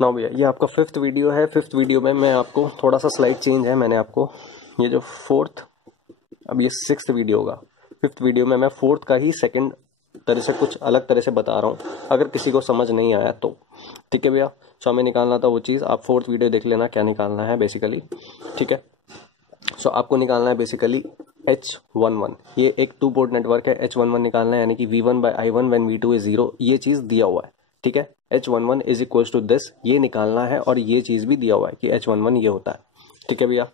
Now भैया ये आपका 5th वीडियो है। 5th वीडियो में मैं आपको थोड़ा सा स्लाइड चेंज है, मैंने आपको ये जो 4th, अब ये 6th वीडियो होगा। 5th वीडियो में मैं 4th का ही सेकंड तरह से कुछ अलग तरह से बता रहा हूँ, अगर किसी को समझ नहीं आया तो। ठीक है भैया, सो हमें निकालना था वो चीज़, आप 4th वीडियो देख लेना क्या निकालना है बेसिकली। ठीक है, सो आपको निकालना है बेसिकली H11। ये एक 2 पोर्ट नेटवर्क है, H11 निकालना है, यानी कि V1/I1 व्हेन V2 इज 0, ये चीज़ दिया हुआ है। ठीक है, H11 is equals to this, ये निकालना है, और ये चीज़ भी दिया हुआ है कि H11 ये होता है। ठीक है भैया,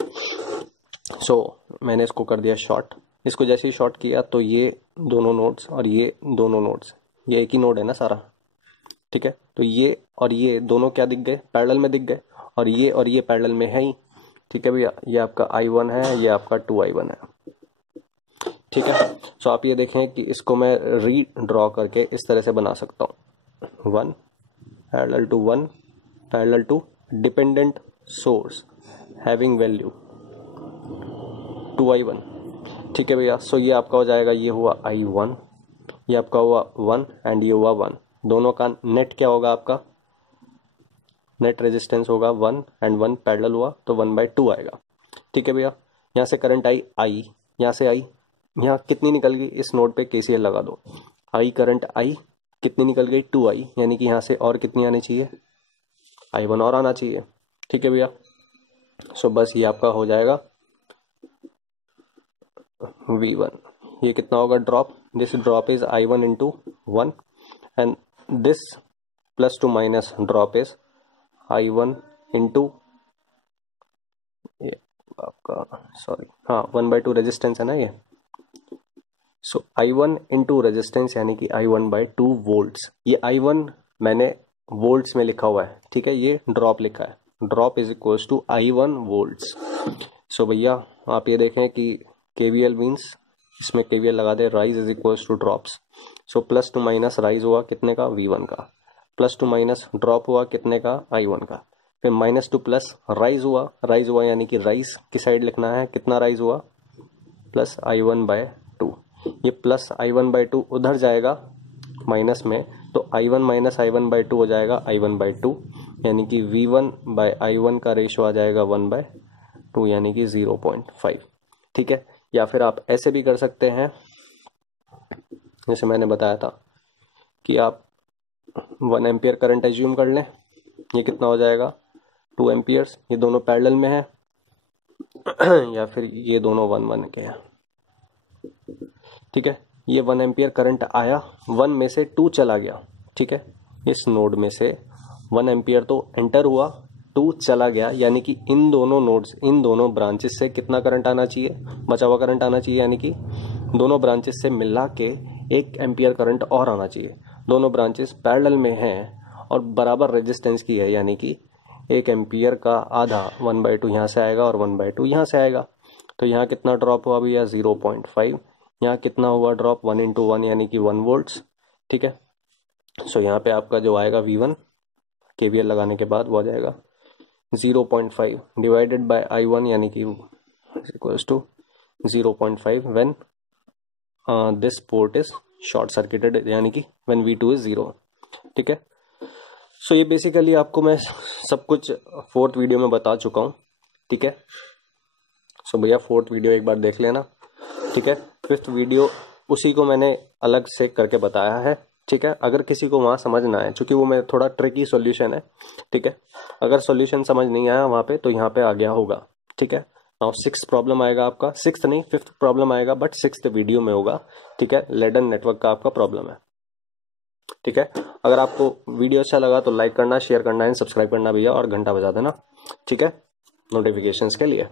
सो मैंने इसको कर दिया शॉर्ट। इसको जैसे ही शॉर्ट किया तो ये दोनों नोड्स और ये दोनों नोड्स, ये एक ही नोड है ना सारा। ठीक है, तो ये और ये दोनों क्या दिख गए, पैरेलल में दिख गए, और ये पैरेलल में है ही। ठीक है भैया, ये आपका I1 है, ये आपका 2I1 है। ठीक है, सो आप ये देखें कि इसको मैं री ड्रॉ करके इस तरह से बना सकता हूँ, 1 parallel to 1 parallel to dependent source having value 2I1। ठीक है भैया, सो ये आपका हो जाएगा, ये हुआ I1, ये आपका हुआ 1 एंड ये हुआ 1। दोनों का नेट क्या होगा, आपका नेट रेजिस्टेंस होगा 1 एंड 1 पैरेलल हुआ तो 1/2 आएगा। ठीक है भैया, यहाँ से करंट आई, यहाँ से आई, यहाँ कितनी निकल गई, इस नोड पे KCL लगा दो। आई करंट आई कितनी निकल गई, 2I, यानी कि यहाँ से और कितनी आनी चाहिए, I1 और आना चाहिए। ठीक है भैया, सो बस ये आपका हो जाएगा V1। ये कितना होगा drop, this drop is I1 into 1 and this plus to minus drop is I1 into ये आपका, सॉरी हाँ 1/2 रेजिस्टेंस है ना ये। सो I1 इंटू रेजिस्टेंस यानी कि I1/2 वोल्ट्स। ये I1 मैंने वोल्ट्स में लिखा हुआ है। ठीक है, ये ड्रॉप लिखा है, drop is equals to I1 volts. So भैया आप ये देखें कि KVL मीन्स, इसमें KVL लगा दे, rise is equals to drops. So plus to minus rise हुआ कितने का, V1 का, प्लस टू माइनस ड्रॉप हुआ कितने का, I1 का, फिर माइनस टू प्लस राइज हुआ यानी कि राइज की साइड लिखना है, कितना राइज हुआ, प्लस I1/2। ये प्लस I1/2 उधर जाएगा माइनस में, तो I1 माइनस I1/2 हो जाएगा I1/2, यानी कि V1/I1 का रेशो आ जाएगा 1/2, यानी कि 0.5। ठीक है, या फिर आप ऐसे भी कर सकते हैं, जैसे मैंने बताया था कि आप 1 एम्पियर करंट एज्यूम कर लें, ये कितना हो जाएगा 2 एम्पियर्स, ये दोनों पैरेलल में है या फिर ये दोनों 1 के हैं। ठीक है, ये 1 एम्पियर करंट आया, 1 में से 2 चला गया। ठीक है, इस नोड में से 1 एम्पियर तो एंटर हुआ, 2 चला गया, यानी कि इन दोनों नोड्स, इन दोनों ब्रांचेस से कितना करंट आना चाहिए, बचा हुआ करंट आना चाहिए, यानी कि दोनों ब्रांचेस से मिला के 1 एम्पियर करंट और आना चाहिए। दोनों ब्रांचेस पैरेलल में हैं और बराबर रेजिस्टेंस की है, यानी कि 1 एम्पियर का आधा 1/2 यहाँ से आएगा और 1/2 यहाँ से आएगा। तो यहाँ कितना ड्रॉप हुआ भैया 0.5, यहाँ कितना हुआ ड्रॉप 1 इंटू 1 यानी कि 1 वोल्ट्स। ठीक है, सो यहाँ पे आपका जो आएगा V1 KVL लगाने के बाद वो आ जाएगा 0.5 डिवाइडेड बाय I1 यानी कि equals to 0.5 when this port is short circuited, यानी कि व्हेन V2 इज 0। ठीक है, सो ये बेसिकली आपको मैं सब कुछ 4th वीडियो में बता चुका हूँ। ठीक है, सो भैया 4th वीडियो एक बार देख लेना। ठीक है, 5th वीडियो उसी को मैंने अलग से करके बताया है। ठीक है, अगर किसी को वहाँ समझ ना आए, चूंकि वो मेरा थोड़ा ट्रिकी सॉल्यूशन है। ठीक है, अगर सॉल्यूशन समझ नहीं आया वहाँ पे तो यहाँ पे आ गया होगा। ठीक है, नाउ 6th प्रॉब्लम आएगा आपका, 6th नहीं 5th प्रॉब्लम आएगा, बट 6th वीडियो में होगा। ठीक है, लेडन नेटवर्क का आपका प्रॉब्लम है। ठीक है, अगर आपको वीडियो अच्छा लगा तो लाइक करना, शेयर करना एंड सब्सक्राइब करना भैया, और घंटा बजा देना। ठीक है, नोटिफिकेशंस के लिए।